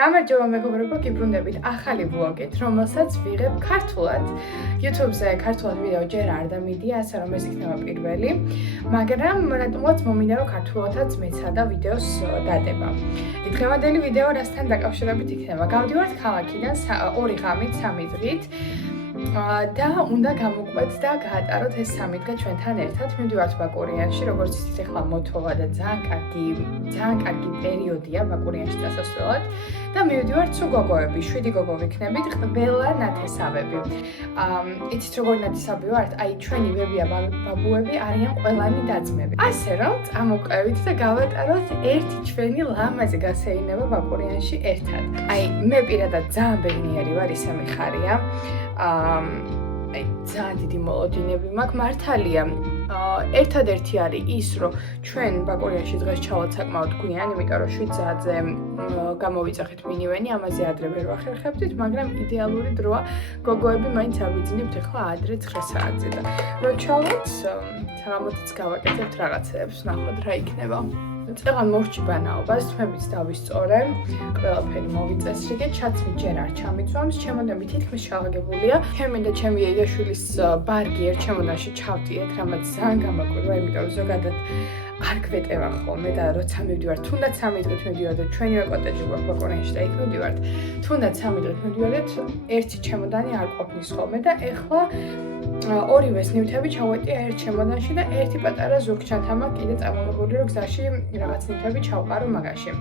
გამარჯობა მეგობრებო, გიბრუნდებით ახალი ვლოგით, რომელსაც ვიღებ ქართულად. YouTube-ზე ქართულად ვიდეო ჯერ არ დამიდია, ასე რომ ეს იქნება პირველი, მაგრამ რატომღაც მომინდა რომ ქართულადაც მეცადა ვიდეოს დადება. დღევანდელი ვიდეო რასთან დაკავშირებით იქნება? გავდივართ ქალაქიდან 2 ღამით, 3 დღით. და უნდა გამოვყვეთ და გაატაროთ ეს 3 დღე ჩვენთან ერთად. მივდივართ ბაკურიანში, როგორც იცით, ახლა მოთოვა და ძალიან კარგი პერიოდია ბაკურიანში დასასვლელად. და მივდივართ სულ გოგოები, 7 გოგო ვიქნებით, ყველა ნათესავები. იცით როგორ ნათესავები ვართ? აი ჩვენი ბებია ბაბუები არიან ყველანი დაძმები. ასე რომ წამოვყევით და გავატაროთ ერთი ჩვენი ლამაზი გასეირნება ბაკურიანში ერთად. აი მე პირადად ძალიან ბედნიერი ვარ, ისე მიხარია. აი ძალიან დიდი მოლოდინები მაქვს, მართალია. ერთადერთი არის ის, რომ ჩვენ ბაკურიანში დღეს ჩავალთ საკმაოდ გვიან, იმიტომ რომ 7 საათზე გამოვიძახით მინივენი, ამაზე ადრე ვერ ვახერხებდით, მაგრამ იდეალური დროა. გოგოები მაინც არ ვიძინებთ ახლა ადრე 9 საათზე და რო ჩავალთ, საღამოთაც გავაკეთებთ რაღაცებს, ნახოთ რა იქნება. წეღან მორჩი ბანაობას, თმებით დავისწორე, ყველაფერი მოვიწესრიგე, ჩაცმი ჯერ არ ჩამიწვამს, ჩემოდანი თითქმის ჩაღაგებულია. ჩემი და ჩემი ეიდაშვილის ბარგი ერთ ჩემოდანში ჩავდიეთ, რამაც ძალიან გამაკვირვა, იმიტომ რომ ზოგადად არ გვეტევა ხოლმე და როცა მივდივართ, თუნდაც 3 დღით მივდივართ, ჩვენივე კოტეჯი გვაქვს ბაკურიანში და იქ მივდივართ, თუნდაც 3 დღით მივდივართ, ერთი ჩემოდანი არ ყოფნის ხოლმე და ეხლა ორივეს ნივთები ჩავეტია ერთ ჩემოდანში და ერთი პატარა ზურგჩანთა მაქვს კიდე წამოღებული, რომ გზაში რაღაც ნივთები ჩავყარო მაგაში.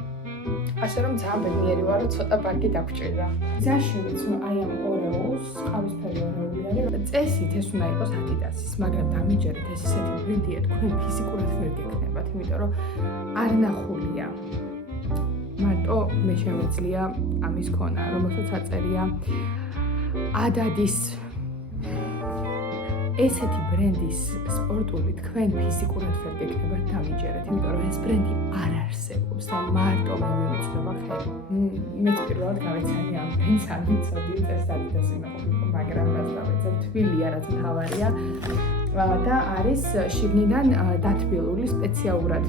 ასე რომ ძალიან ბედნიერი ვარ, რომ ცოტა ბარგი დაგჭირდა. გზაში ვიცი, აი ამ ორეულს, ყავისფერი ორეული არის. წესით ეს უნდა იყოს Adidas-ის, მაგრამ დამიჯერეთ ეს ისეთი ბრენდია, თქვენ ფიზიკურად ვერ გეკნებათ, იმიტომ რომ არ ნახულია. მარტო მე შემიძლია ამის ქონა, რომელსაც აწერია Adidas. ესეთი ბრენდის სპორტული თქვენ ფიზიკურად ვერ გეკნებათ დამიჯერეთ, იმიტომ რომ ეს ბრენდი არ არსებობს და მარტო მე მივიცნობა ხელი. მეც პირველად გავეცანი ამ ბრენდს, არ ვიცოდი ეს Adidas-ი მეყოლიყო, მაგრამ რას დავეცე, თბილია რაც მთავარია და არის შიგნიდან დათბილული სპეციალურად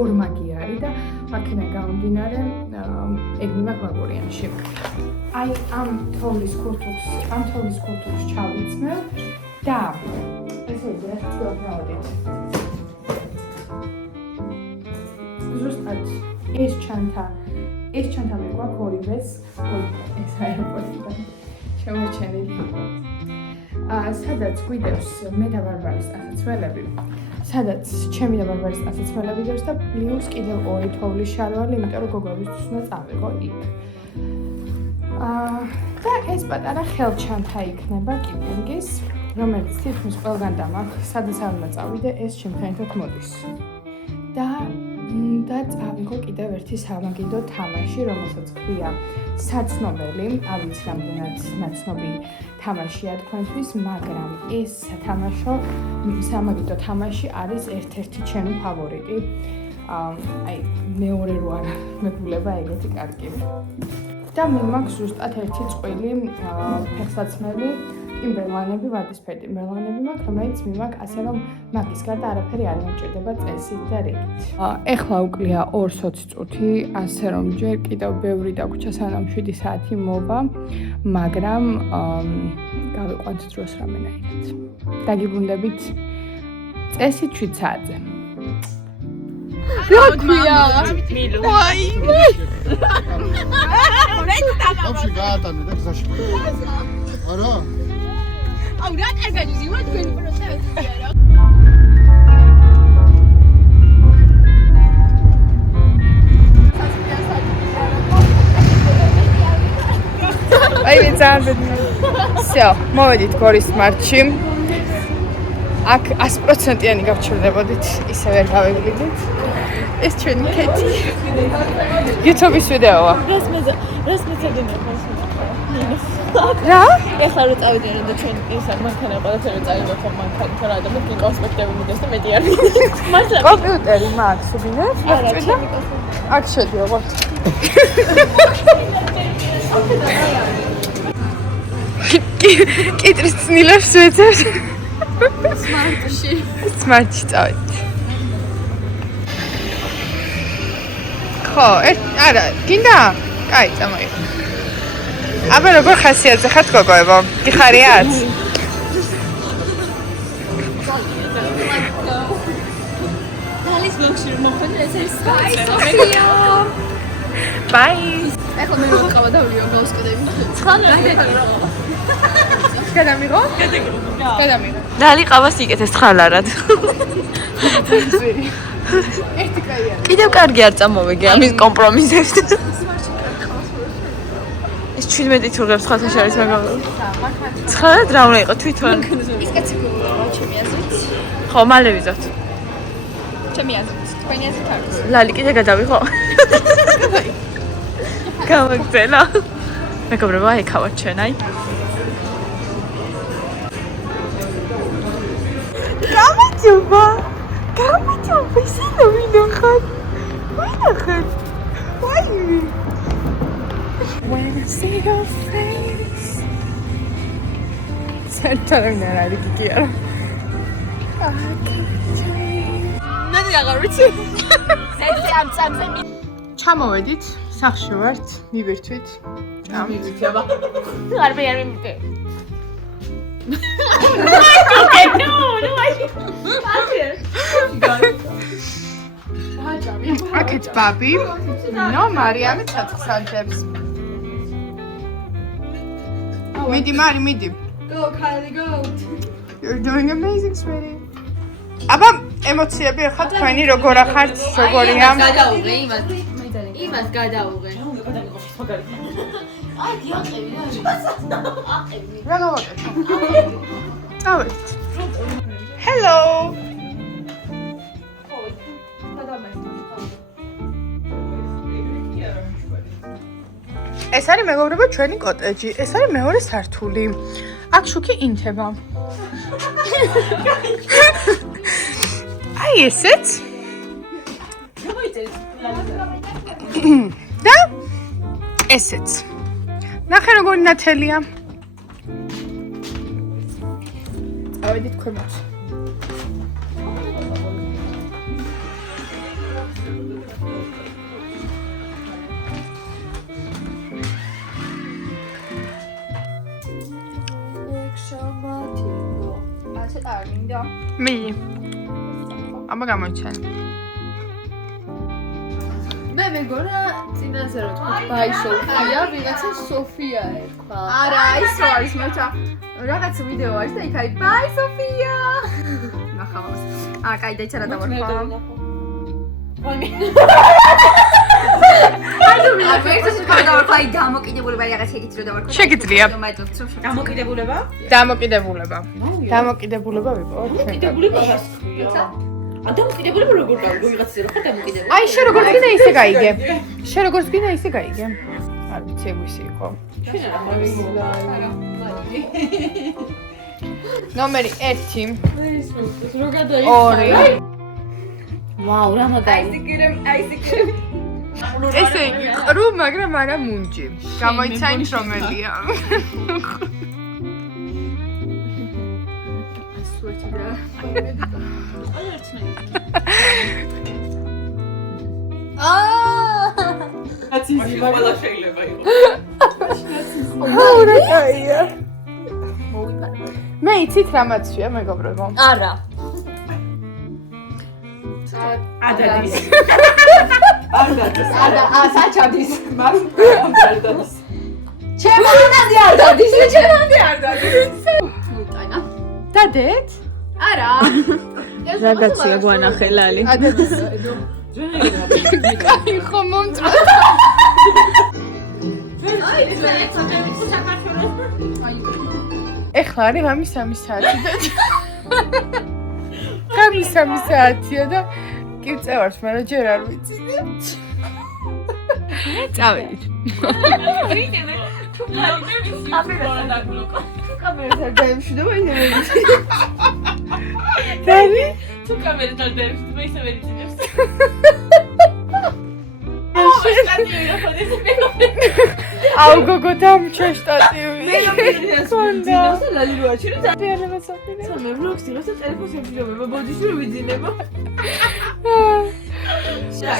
ორმაგი არის და აქედან გამომდინარე ეგ მაქვს ბაკურიანში. აი ამ თოვლის ქურთულს ჩავიწმევ და ესე იგი გავავდით. ზუსტად ეს ჩანთა მე გვაქვს ორივეს, ეს აეროპორტიდან შემორჩენილი. სადაც გვიდევს მე და ბარბარის ასაცველები, სადაც ჩემი და ბარბარის ასაცველები დევს და პლუს კიდევ 2 თოვლის შარვალი, იმიტომ რომ გოგოებისთვის უნდა წავიღო იქ. და ეს პატარა ხელჩანთა იქნება კიპინგის, რომელიც თითქმის ყველგან დამაქვს, სადაც არ უნდა წავიდე, ეს ჩემთან ერთად მოდის. და წავიღო კიდევ ერთი სამაგიდო თამაში, რომელსაც ქვია საცნობელი, არ ვიცი რამდენად ნაცნობი თამაშია თქვენთვის, მაგრამ ეს სათამაშო სამაგიდო თამაში არის ერთ-ერთი ჩემი ფავორიტი. აი მეორე რო არ მეგულება ეგეთი კარგი. და მე მაქვს ზუსტად ერთი წყვილი ფეხსაცმელი, ტიმბერლანები, ვარდისფერი ტიმბერლანები მაქვს, რომელიც მიმაქვს, ასე რომ მაგის გარდა არაფერი არ მომჭირდება წესით და რიგით. ეხლა უკლია 2:20 წუთი, ასე რომ ჯერ კიდევ ბევრი დაგვრჩა, სანამ 7 საათი მოვა, მაგრამ გავიყვანთ დროს რამენაირად. დაგიბრუნდებით წესით 7 საათზე. რა ქვია? ვაი! Ապշի გაატანე და გზაში. არა? აუ რა კარგად ვიზიოთ თქვენი პროცესია რა. აი ძალიან ბედნიერი. всё, მოვედით გორის მარტში. აქ 100%-იანი გავჩერდებოდით, ისე ვერ გავევლიდით. ეს ჩვენი კეთი. YouTube-ის ვიდეოა. რას მეცადინე რა? ეხლა რო წავიდე და ჩვენ ისა მანქანა ყველაფერი წავიდეთ მანქანა თორა და მე კონსპექტები მიდეს და მეტი არ მიდის. მართლა კომპიუტერი მაქვს უბინეთ? არა, ჩემი კონსპექტი. აქ შედიოღოთ. კიტრის წნილებს ვეძებთ. სმარტში წავედით. ხო, არა, გინდა? კაი, წამოიღო. აბა როგორ ხასიათზე ხართ გოგოებო? გიხარიათ? დალის ბოქში რომ მოხდა ეს არის ბაი. ეხლა მე ვიყავა და ვიო გავსკდები. გადამიღო? გადამიღო. დალი ყავას იკეთეს თხალარად. ერთი კაია. კიდევ კარგი არ წამოვეგე ამის კომპრომისებს. ეს 17 თურღებს ხალხში არის მაგრამ. ცხადად რა უნდა იყოს თვითონ? ის კაცი გოლა ჩემი აზრით. ხო, მალე ვიზოთ. ჩემი აზრით. თქვენი აზრით არის. ლალი კიდე გადავიღო. გამოგწელა. მეგობრებო, აი ხავართ ჩვენ, აი. გამიჯობა. გამიჯობა, ისინი ვინახარ. ვინახარ. ვაი. When I see your face. საერთოდ არ არის კი არა. მე აღარ ვიცი. ზედზე ამ წამზე ჩამოვედით, სახში ვართ, მივირთვით. გამიჯობა. არ მიმიტე. აქეთ ბაბი, ნო მარიამი ჩაცხსანთებს. მიდი მარი, მიდი. Go, Kylie, go. You're doing amazing, sweetie. აბა, ემოციები ახლა თქვენი როგორ ახართ, როგორია? გადაუღე იმას გადაუღე. რა გავაკეთო? წავედით. Hello. ეს არის მეგობრებო ჩვენი კოტეჯი. ეს არის მეორე სართული. აქ შუქი ინთება. აი ესეც. და ესეც. ნახე როგორი ნათელია. ავედით ქვემოთ. მიი. აბა გამოიჩენ. მე მეგონა წინაზე რომ თქვა ბაი სოფია, ვიღაცა სოფია ერქვა. არა, ის რა არის, მოიცა. რაღაც ვიდეო არის და იქ არის ბაი სოფია. ნახავთ. კაი, დაიწერა დავარქვა. აი დამოკიდებულება რაღაც ეგეთ რო დავარქვა. შეგიძლია. დამოკიდებულება? დამოკიდებულება. დამოკიდებულება ვიპოვოთ. დამოკიდებულება რას ქვია? დამოკიდებულება როგორ გავიგო ვიღაცაზე რო ხარ დამოკიდებული? აი შენ როგორც გინდა ისე გაიგე. შენ როგორც გინდა ისე გაიგე. არ ვიცი ეგ ვისი იყო. შენ რა მოვიგო? ნომერი 1. რო გადაიხარა? 2. ვაუ, რა მაგარი. ესე იგი, ყრუ, მაგრამ არა მუნჯი. გამოიცაინთ რომელია. აციზი ყველა შეიძლება იყოს. აურა კაია. მე იცით რა მაცვია, მეგობრებო? არა. ადადის. საჩადის. ადადის. ჩემამდე არ დადის, ჩემამდე არ დადის. მუტანა. დადეთ? არა. რაგაცია გვანახე ლალი. ადადეს. კაი ხომ მომწვა. ეხლა არის ღამის 3 საათი და ღამის 3 საათია და კი წევართ, მაგრამ ჯერ არ ვიცი. წავედით. კამერას არ დაემშვიდობა ისე ვერიცი. დარი? თუ კამერას არ დაემშვიდობა ისე ვერიცინებს. აუ გოგო დამჩა შტატივი. კონდა. ლალი რო აჩვენებს. დიალება საფინე. სამე ვლოგს იღებს და ტელეფონს ემბლობება ბოდიში რო ვიძინება.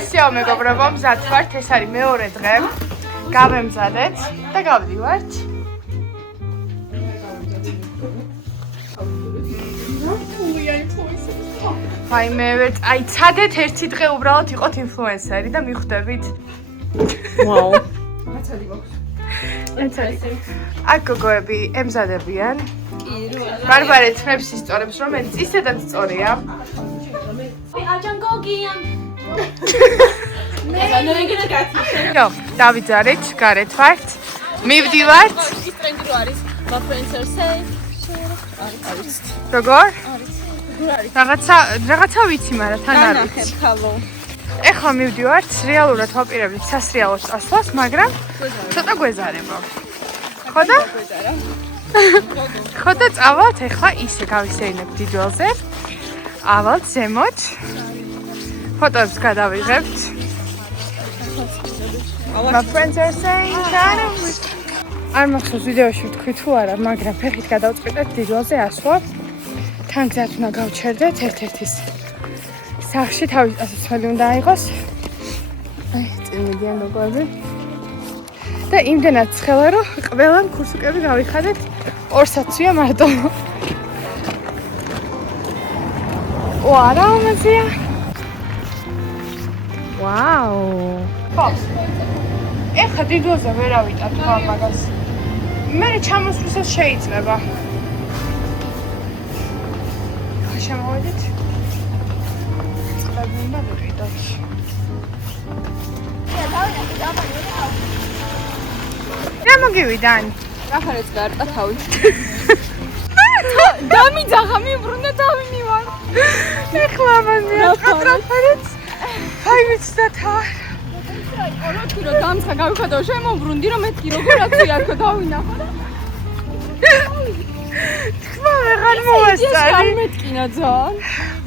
всё, მეგობრებო, მზად ვართ, ეს არის მეორე დღე. გავემზადეთ და გავდივართ. აი მე ვერ აი ცადეთ ერთი დღე უბრალოდ იყოთ ინფლუენსერი და მიხვდებით. ვაუ. აქ გოგოები ემზადებიან. ბარბარე თმებს ისწორებს, რომელიც ისედაც სწორია. ნო, დავიძარეთ, გარეთ ვართ. მივდივართ. ის ტრენდი რო არის. My friends are safe. არის. როგორ? რაღაცა ვიცი, მაგრამ თან არ ვიცი. ნახე, ხალო. ეხლა მივდივართ, რეალურად ვაპირებდით სასრიალო წასვლას, მაგრამ ცოტა გვეზარება. ხო და? ხო და წავალთ ეხლა ისე გავისეინებ დიდველზე. ავალთ ზემოთ. ფოტოებს გადავიღებთ. My friends are saying kind of არ მახსოვს ვიდეოში ვთქვი თუ არა, მაგრამ ფეხით გადავწყვიტეთ დიდველზე ასვლა. თან გზად უნდა გავჩერდეთ ერთ-ერთის სახში თავის ასაცმელი უნდა აიღოს. აი, წინ მიდიან გოგოები. და იმდენად ცხელა რომ ყველა კურსუკები გავიხადეთ 2 საცვია მარტო. ვარა მაზია. ვაუ. ხო. ეხლა დიდველზე ვერ ავიტან ხო მაგას. მე ჩამოსვლისას შეიძლება. შემოვედით. წყლები უნდა ვიყიდოთ. რა მოგივიდან? ახალაც გარტა თავი. დამიძახა, მიბრუნდა თავი მივარ. ეხლა მანდია ტრაფარიც. აი ვიცი და ორი რო დამცხა გავიხადო, შემოbrunდი რომ მეთქი როგორ აქვს არქო დავინახო და თქმა ვეღარ მოვასწარი. არ მეთქინა ძალიან.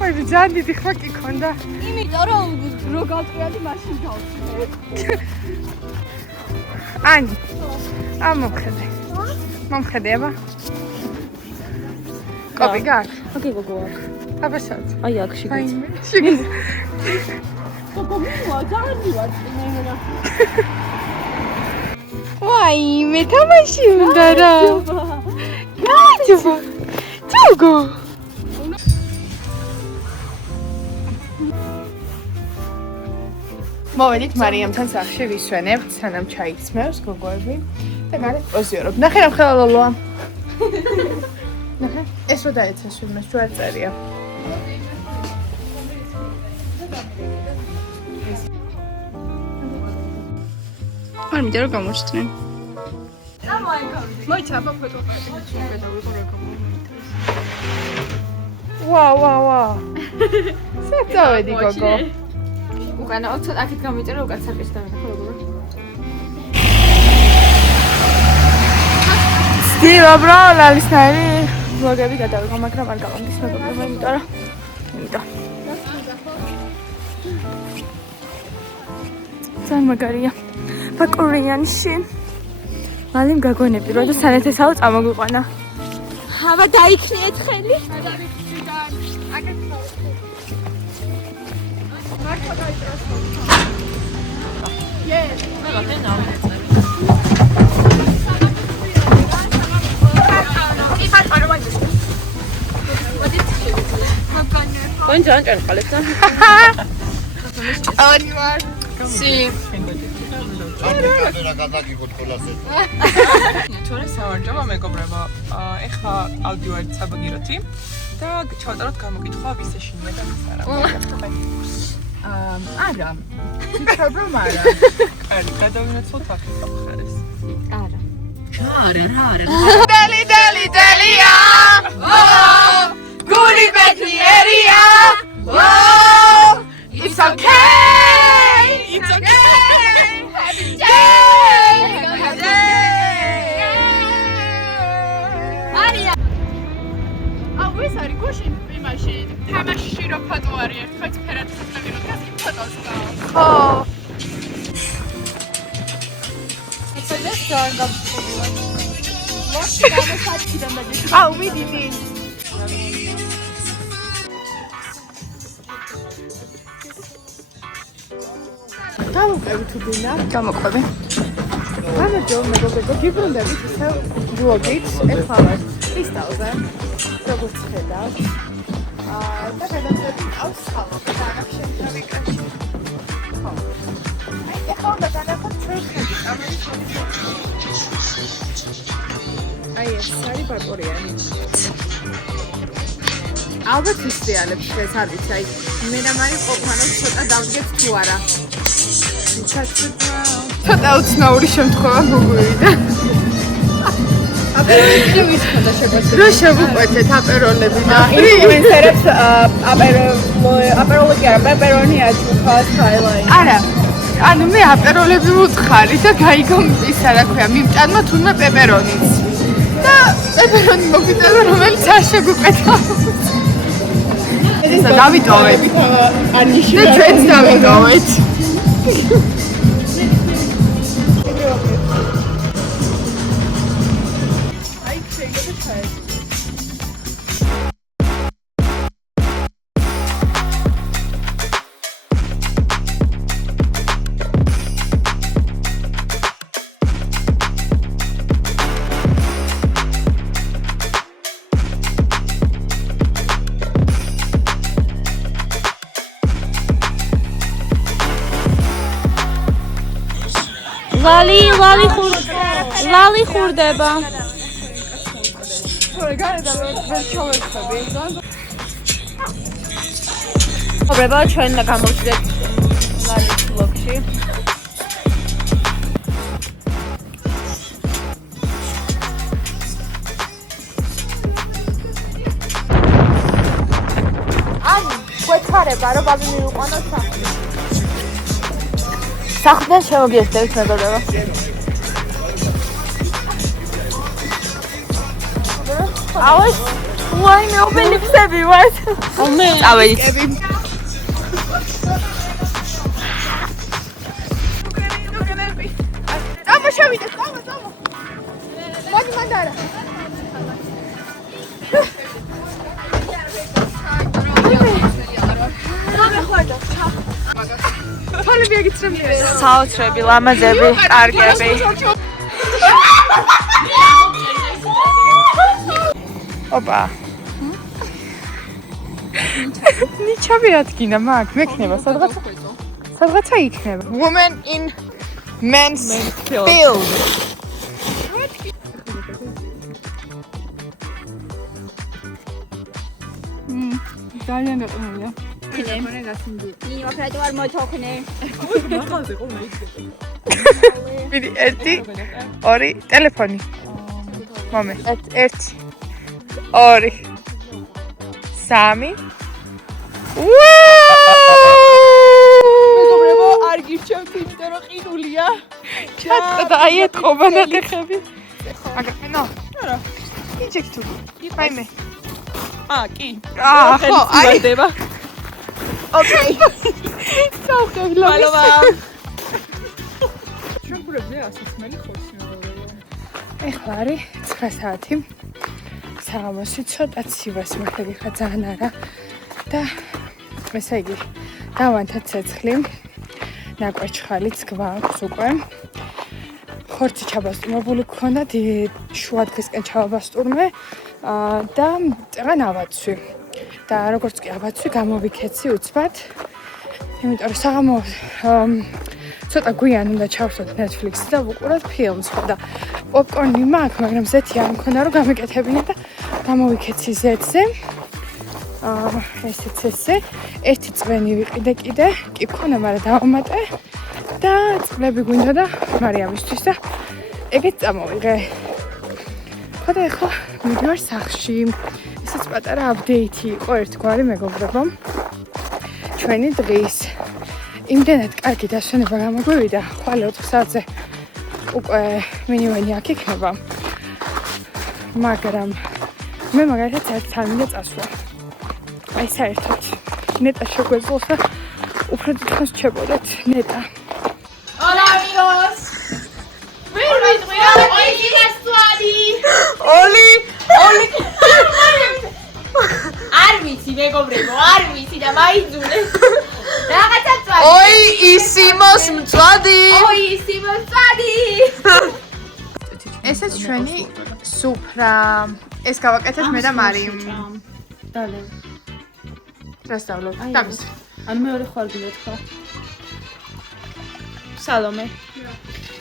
აი ძალიან დიდი ხმა კი ქონდა. იმიტომ რომ რო გავწყვიადი მაშინ გავწყვი. ანი. ამოხედე. მომხედე აბა. კოპი გაქვს? ოკეი გოგო აქ. აბა სად? აი აქ შიგნით. შიგნით. გოგო მივა გამივარ წინენა. ვაი, მე თამაში უნდა რა. გაიძობა. ჯოგო. მოვედით მარიამთან სახში ვისვენებთ, სანამ ჩაიცმევს გოგოები და გარეთ პოზიორობ. ნახე რა ხელა ლოლოა. ნახე, ეს რო დაეცეს ვინმეს ჯვარ წერია. არ მინდა რომ გამოჩნდნენ. მოიცა აბა ფოტო ვა. საერთოდ გოგო. უკანა ოც აქეთ გამიწერე უკან საკის დავინახო როგორ. სტილა ბრა ლალისნაირი ვლოგები გადავიღო, მაგრამ არ გავამდის მეგობრებო, იმიტომ. ძალიან მაგარია. ბაკურიანში. მალე მგაგონები რომ და სანეთესაო წამოგვიყვანა. აბა დაიქნი ეთხელი. Poin ძალიან ჭერყალებს და. არი ვარ. სი. კამერა გადაგიგოთ ყველასე. ჩვენი სავარჯიშო მეგობრებო, ეხლა ავდივართ საბაგიროთი და ჩავატაროთ გამოკითხვა ვის ეშინია და ვის არა. არა. ვთქვი რომ არა. კარგი, გადავინაცვლოთ ახლა სამხარეს. დელია. გული ბედნიერია. It's okay. It's okay. Happy day. Happy day. Maria. ეს არის გუშინ იმაში თამაშში რო ფოტო არის ერთხელ ფერად ხსნები რომ გასი ფოტოს გავა. ხო. ეს ძალიან გამწვავია. მოდი გამოსაციდან და ჯერ. აუ მიდი. გამოყვები თუ გინდა? გამოყვები. გამარჯობა მეგობრებო, გიბრუნდებით ისევ ბლოგით, ეხლა ვარ კრისტალზე, როგორც ხედავთ. და გადავწყვეტი ყავს ხალხი და აქ შევიდრე კაცი. ხო. აი ეხლა უნდა გადავხოთ ჩვენები, აი ეს არის ბაკორიანი. ალბათ ვისრიალებ ეს არ ვიცი, აი მე და მარი ყოფანოს ცოტა დავდგეთ თუ არა. ცოტა უცნაური შემთხვევა მოგვივიდა. აპეროლები ვის ხოდა შეგვეცეთ? რო შევუყვეთეთ აპეროლები და ინფლუენსერებს აპეროლები არა, პეპერონი აჩუქავს ჰაილაიტ. არა. ანუ მე აპეროლები ვუთხარი და გაიგო ისა რა ქვია, მიმტანმა თურმე პეპერონიც. და პეპერონი მოგვიწევა, რომელიც არ შეგვუყვეთა. ესა დავიტოვეთ. ანიში და ჩვენც დავიტოვეთ. ლალი ხურდება. თორე გარდა ვერ ჩავეცები. მოგება ჩვენ გამოვიდეთ ლალის ბლოგში. ანუ გვეცარება რომ ბაბი მივიყვანოთ სახლი. სახლიდან შემოგიერთდებით მეგობრებო. აუს ვაიმე ობელიქსები ვართ. ომე წავედით. დამოშევიდეთ, წავა. მოდი მანდარა. თოლები აგიწრებია. საოცრები, ლამაზები, კარგები. ოპა. ნიჩაბი ადგინა მაგ, მექნება სადღაცა იქნება. Woman in men's field. ძალიან გაყინულია. მიდი 1 2 ტელეფონი. მომე 1 2 3 მეგობრებო არ გირჩევთ იმიტომ რომ ყინულია. ჩატყდა აი ეთყობა ნატეხები. აგა ნო. არა. იჩეკ თუ. აიმე. კი. ხო, აი დება. ოკეი. საუბრობ. მალოვა. შეგურებზე ასახმელი ხორცი მეგობრებო. ეხლა არის 9 საათი. საღამოში ცოტა ცივას მოხდება ხა ძალიან არა და ესე იგი დავანთეთ ცეცხლი ნაკვეჩხალიც გვაქვს უკვე ხორცი ჩაბასტურმებული გქონდა შუა დღისკენ ჩავაბასტურმე და წეღან ავაცვი და როგორც კი ავაცვი გამოვიქეცი უცბად იმიტომ რომ საღამო ცოტა გვიან უნდა ჩავსვათ Netflix-ი და ვუყუროთ ფილმს ხო და პოპკორნი მაქვს მაგრამ ზეთი არ მქონდა რომ გამეკეთებინა და გამოვიქეცი ზეთზე ესეც ესე ერთი წვენი ვიყიდე კიდე კი მქონდა მაგრამ დავამატე და წლები გვინდა და მარიამისთვის და ეგეც წამოვიღე ხო და ეხლა მივიდივარ სახლში ესეც პატარა აპდეითი იყო ერთგვარი მეგობრებო ჩვენი დღის იმდენად კარგი დასვენება გამოგვივიდა ხვალე 4 საათზე უკვე მინივენი აქ იქნება მაგრამ მე მაგალითად საერთოდ არ მინდა წასვლა აი საერთოდ ნეტა შეგვეძლოს და უფრო დიდხანს ჩებოდეთ ნეტა Hola amigos ვერ ვიტყვია ორი გასწვარი ოლი არ ვიცი მეგობრებო არ ვიცი და მაიძულე რაღაცა მწვადი. ოი ისიმოს მწვადი. ოი ისიმოს მწვადი. ესეც ჩვენი სუფრა. ეს გავაკეთეთ მე და მარი. დალე. რას დავლობ? დამის. ან მეორე ხوارგილოთ ხო? სალომე.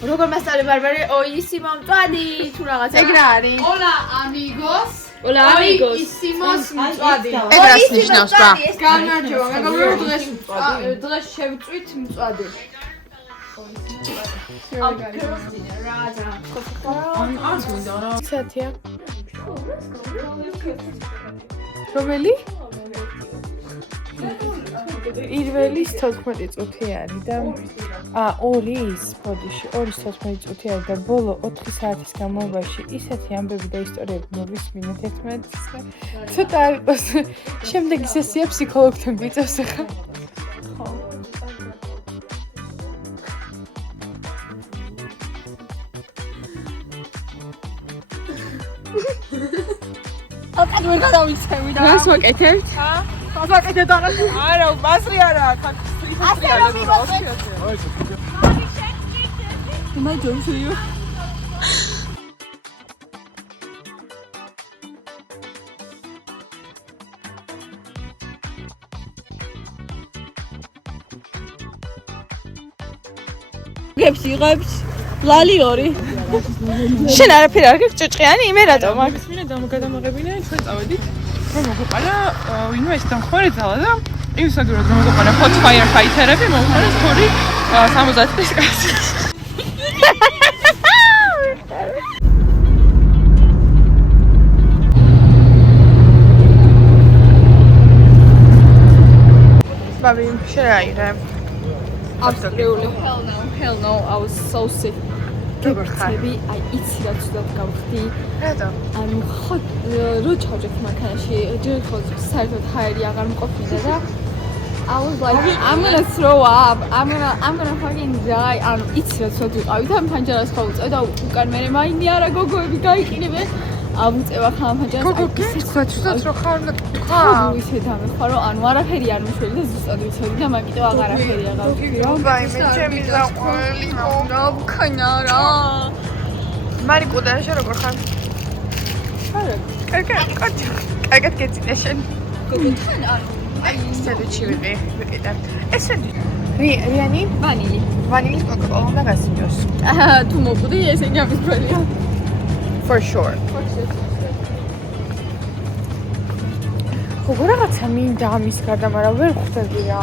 როგორ მასწავლე ბარბარე ოი ისიმოს მწვადი თუ რაღაცა. ეგ რა არის? Hola amigos. Hola amigos. ისიმოს მწვადი. ეგ რას ნიშნავს რა? გამარჯობა, მეგობრებო, დღეს შევწვით მწვადი. საათია? რომელი? პირველის 14 წუთი არის და 2-ის, ბოდიში, 2-ის 14 წუთი არის და ბოლო 4 საათის განმავლობაში ისეთი ამბები და ისტორიები მოვისმინეთ ერთმანეთისგან. ცოტა არ იყოს. შემდეგი სესია ფსიქოლოგთან გვიწევს ახლა. აკად ვერ გადავიცემი და. რას ვაკეთებთ? ვაკეთე და არა, მასრი არა, ხან სტრიტი არა. მე ჯონშიო. გებს იღებს ლალიორი. შენ არაფერი არ გექვს ჭოჭყიანი იმე რატომ აქ? მისმინე დამოგადამაღებინე, ჩვენ წავედით. რომ მოგვიყარა ვინმე ეს დამხმარე ძალა და იმისაგრად რომ მოგვიყარა hot fire fighter-ები, მოგვიყარა 70 წლის კაცი. ბაბი, შეაირე. Absolutely. Hell no, I was so sick. როგორ ხარ? გები, აი იცი რა ცუდად გავხდი. რატომ? ანუ ხო რო ჩავჭეთ მანქანაში, ჯერ ხო საერთოდ ჰაერი აღარ მყოფინა და I was like, I'm gonna throw up. I'm gonna fucking die. ანუ იცი რა ცუდად ვიყავი და ფანჯარას ხო უწევ და უკან მე მაინი არა გოგოები გაიყინებენ. ავუწევა ხამ ფანჯარას. გოგო გეთქვა ცუდად რო ხარ და თქვა. ისე დამეხვა რომ ანუ არაფერი არ მიშველი და ზუსტად ვიცოდი და მაგ კიდევ აღარაფერი აღარ ვთქვი რომ ვაიმე, ჩემი დაყველი. რა ვქნა რა. მარი კუდარაშა როგორ ხარ? კარგად გეწინე შენ. გოგოთან არ აი, სანდვიჩი ვიყიდე. ეს სანდვიჩი. რიანი? ვანილი. ვანილის კოკაკოლა უნდა გასინჯოს. თუ მოკვდი ესე გამისფრენია. For sure. როგორ რაღაცა მინდა ამის გარდა, მაგრამ ვერ ხვდები რა.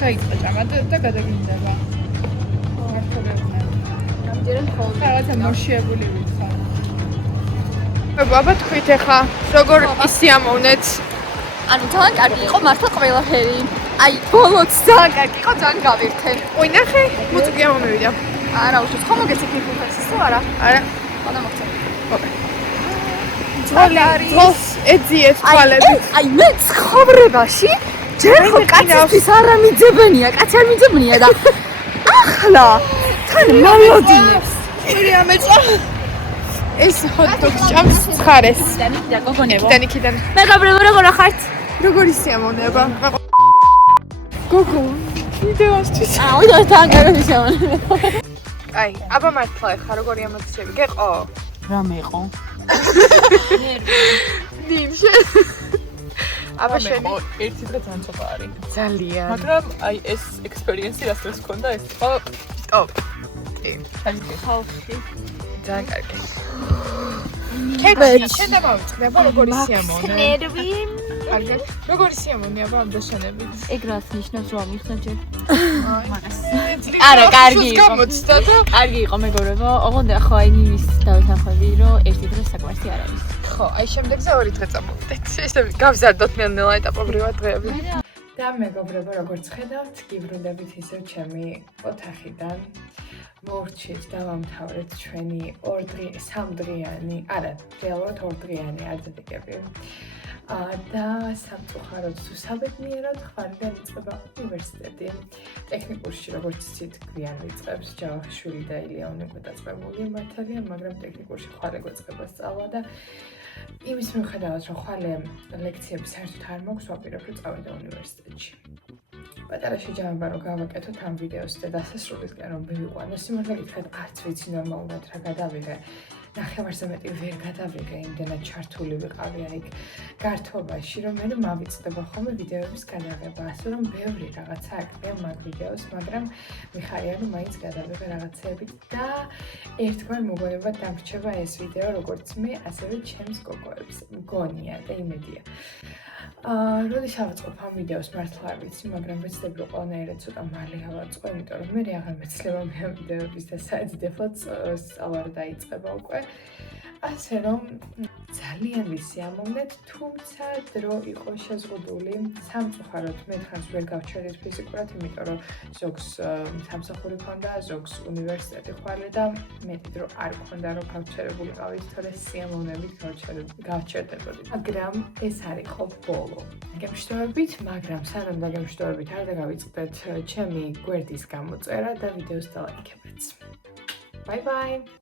დაიწყე ჭამა და გადაგინდება. მართლებია. ამჯერად ხოლმე რაღაცა მოშიებული ვითხარ. აბა თქვით ახლა, როგორ ისიამოვნეთ? ანუ ძალიან კარგი იყო მართლა ყველაფერი. აი ბოლოც ძალიან კარგი იყო, ძალიან გავირთე. ой, ნახე, მუწკია მომევიდა. არა, უშუალოდ ხომ მოგეცი ფიფურს თუ არა? არა, ხოდა მოგცემ. ძღოლს ეძიეთ თვალებით. აი მე ცხოვრებაში ჯერ ხო კაცისთვის არ ამიძებენია, კაცი არ მიძებნია და ახლა თან მამოდინებს. ირია მეწა. ეს ჰოთ-დოგს ჭამს ცხარეს. და გოგონებო. დანიკიდან. მეგობრებო, როგორ ახართ? როგორ ისიამოვნება? გოგო, ვიდეოსთვის. აუ, და თან გამიშავნა. აი, აბა მართლა ხა როგორი ემოციები გეყო? რა მეყო? დინშე. აბა შენ ერთი დღე ძალიან ცოტა არის. ძალიან. მაგრამ აი ეს ექსპერიენსი რაც დღეს გქონდა ეს იყო ოპ. კი, ხალხი. ძალიან კარგი. კეთილი, შენ დამავიწყდება როგორი სიამოვნე. ნერვი. კარგი. როგორი სიამოვნე აბა ამ დაშანებით. ეგ რაც ნიშნავს რომ ამიხსნა ჯერ. არა, კარგი იყო. გამოცდა და კარგი იყო მეგობრებო. ოღონდ ახლა აი ნივის დავეთანხმები რომ ერთი დღე საკმარისი არ არის. ხო, აი შემდეგზე ორი დღე წამოვიდეთ. ესე გავზარდოთ ნელ-ნელა ეტაპობრივად დღეები. და მეგობრებო, როგორც ხედავთ, გიბრუნდებით ისევ ჩემი ოთახიდან. მოვრჩით და ვამთავრეთ ჩვენი 3დღიანი, არა, რეალურად 2დღიანი აძებიგები. და სამწუხაროდ თუ საბედნიეროდ ხვალიდან იწყება უნივერსიტეტი. ტექნიკურში როგორც იცით, გვიან იწყებს ჯავახიშვილი და ილია უნიკოდაწყებული მართალია, მაგრამ ტექნიკურში ხვალე გვეწყება სწავლა და იმის მიუხედავად, რომ ხვალე ლექციები საერთოდ არ მაქვს, ვაპირებ რომ წავიდე უნივერსიტეტში. პატარა შეჯამება რომ გავაკეთოთ ამ ვიდეოს და დასასრულისკენ რომ მივიყვანო. სიმართლე გითხრათ, არც ვიცი ნორმალურად რა გადავიღე. ნახევარზე მეტი ვერ გადავიღე, იმდენად ჩართული ვიყავი იქ გართობაში, რომ მე მავიწყდება ხოლმე ვიდეოების გადაღება, ასე რომ ბევრი რაღაცა აკეთებ მაგ ვიდეოს, მაგრამ მიხარია რომ მაინც გადავიღე რაღაცეებით და ერთგვარ მოგონებად დამრჩება ეს ვიდეო, როგორც მე, ასევე ჩემს გოგოებს. მგონია და იმედია. როდის ავაწყობ ამ ვიდეოს მართლა არ ვიცი, მაგრამ ვეცდები რომ ყველანაირად ცოტა მალე ავაწყო, იმიტომ რომ მე აღარ მეცლება მე ამ ვიდეოების და საერთოდ სწავლა დაიწყება უკვე. ასე რომ ძალიან ვისიამოვნეთ, თუმცა დრო იყო შეზღუდული. სამწუხაროდ მე თხანს ვერ გავჩერდით ფიზიკურად, იმიტომ რომ ზოგს სამსახური ქონდა, ზოგს უნივერსიტეტი ხვალე და მეტი დრო არ ქონდა რომ გავჩერებულიყავით, თორე სიამოვნებით გავჩერდებოდი. მაგრამ ეს არ იყო ბოლო. გემშვიდობით, მაგრამ სანამ დაგემშვიდობით არ დაგავიწყდეთ ჩემი გვერდის გამოწერა და ვიდეოს დალაიქებაც. Bye bye!